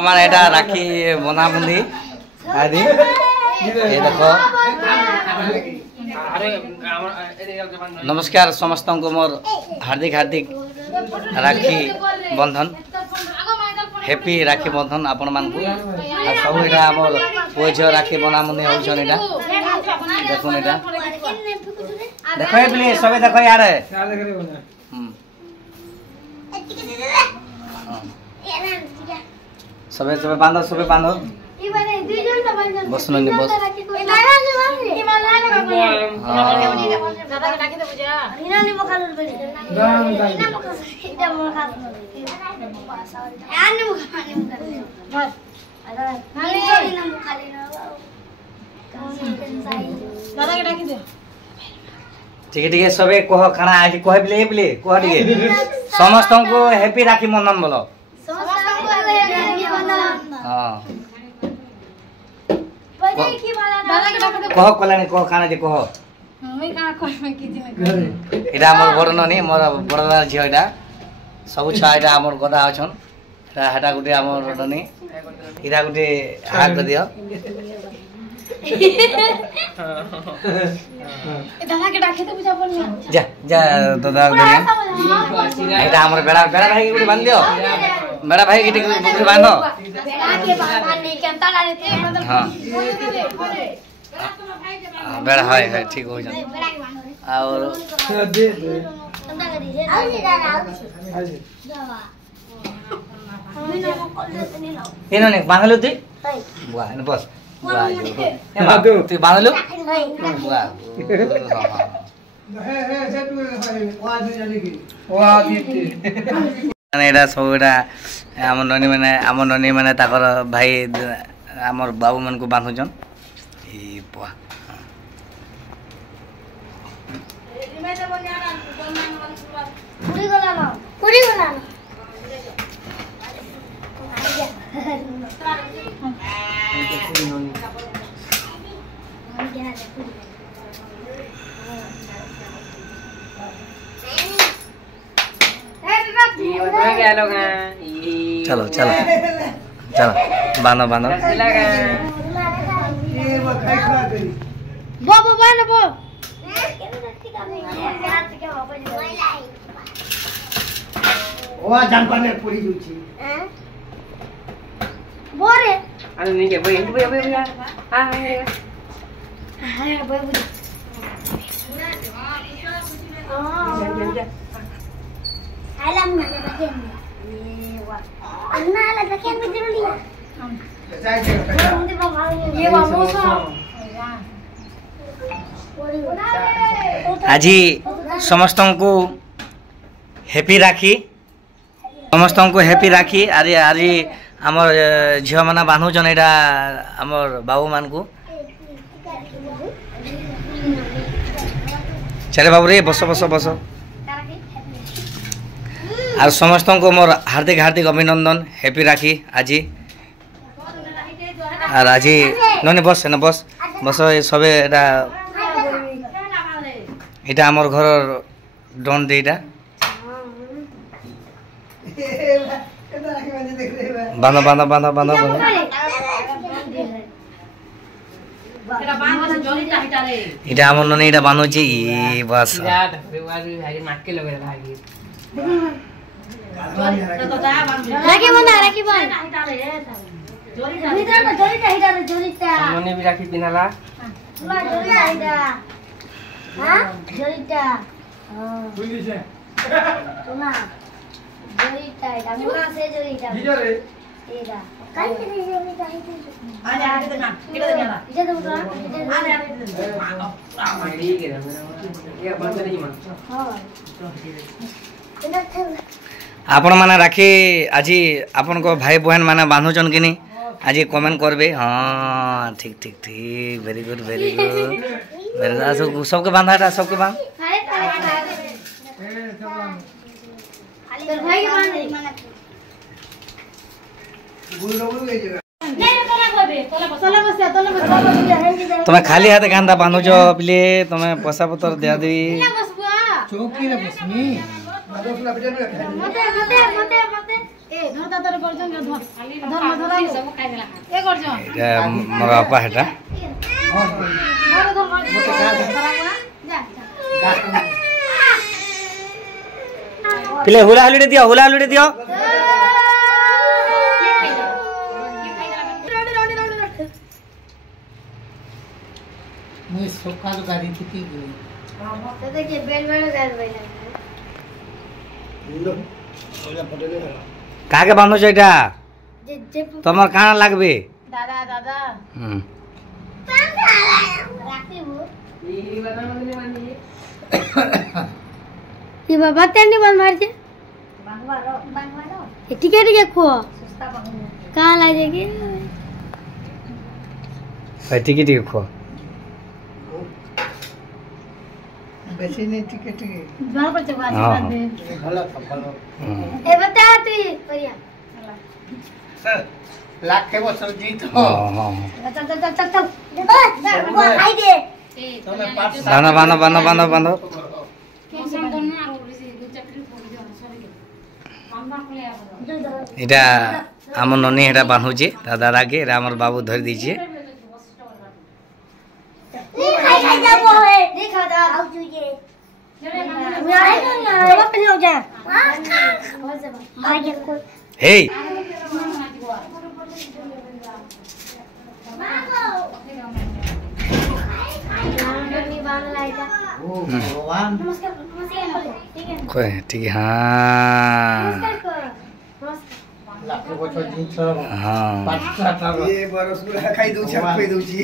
हमारा एटा राखी बना बुंदी आदि ये देखो नमस्कार समस्त को मोर हार्दिक हार्दिक राखी बंधन हैप्पी राखी बंधन आपण मान को सब एटा हमर पुओ झियो राखी बना मुनी होछन एटा देखो एटा देखो ए प्लीज सबे देखो यार सबे सबे बांधो बस नहीं बस ठीक है सबे कह खाना आज कह बिले कह टिके समस्त को हैप्पी राखी बंधन बोलो हां कह कलानी कह खाना जे कह मैं का कह मैं किछि न एटा हमर बड़ ननी मोर बड़दा झियो एटा सब छा एटा हमर गदा अछन एटा हटा गुटे हमर ननी इरा गुटे हाक दियो दादा के डाके तो बुझा पड़नी जा जा दादा दुनिया एटा हमर बेड़ा भाई के गुटे बांध दियो बेड़ा भाई के गुटे बांधो बेड़ा के बांधने के अंता डालते हां बेड़ा है ठीक हो जाए और दे इन्होंने बांधलो तू वाह बस वाह तू बांधलो वाह एटा सब एटा आम ननी मैंने ताकर भाई आमर बाबू मन को बांधुचन चलो चलो चलो बांधो बांधो ओआ जान पाने पूरी जुची बोरे अरे नहीं के भाई हां हां भाई आलम ना बकेन ये वाह अन्ना आला बकेन में जरूर लिया ये वाह मोसा आज समस्त को हैप्पी राखी समस्त को हैप्पी राखी अरे आज आमर झियो माना बांधुचन एटा आमर बाबू मान को चले बाबू रे बस बस बस और समस्त को मोर हार्दिक हार्दिक अभिनंदन हैप्पी राखी आज और आज ननी बस न बस बस सबे एटा एटा आमर घर डन देटा बांधो बांधो बांधो बांधो इटा हमर ननी इटा बांधो छी बस राखी बंधा राखी बंध भीतर का जोरीटा ननी भी राखी पिनाला जोरीटा हां जोरीटा बुझली छे तोना जोरीटा हमरा से जोरीटा जीजा रे एदा काई के जोरीटा आले आले देना किलो देना इजे दे उतरा आले आले ठीक है ये बंद नहीं मन हां आपण माने राखी आज आपण को भाई बहन माने बांधुचन किनी आज कमेंट करबे हां ठीक ठीक ठीक वेरी गुड वेरी गुड मेरे सबके बांधाटा सबके बांध भाई के बांध तुम्हें खाली हाथ गांधा बांधुच पिले तुम्हें पैसा पतर दिया दी चौकी रे बसमी मते मते मते मते ए धरता तर बर्जन धर धर धर मोर बापा हेटा पिले हुला हुलुड़े दियो मैं सोका तो गाड़ी थी की तो देखिए बेल बेल कर भाई लो ओला फोटो ले काके बांधो छटा जे तमर काना लागबे दादा राखी वो ये बाबा तेनी बंद मार छे बांधवारो ठीक है खो सस्ता बांधवा कहां ला जाएगी टिकट खो बेसी नहीं टिकट घर पर चला दे भला था भला ए बता तू परिया लाख के बसर जीत हो हां चल वो आई दे तमे पास बांधो এটা আমার ননি এটা বাঁধুছে তা দাদাকে এটা আমার বাবু ধরে দিয়েছে হেই भगवान ठीक है हाँ लाख के बसर जीत हो हाँ पाँच ये बरस खाई दउची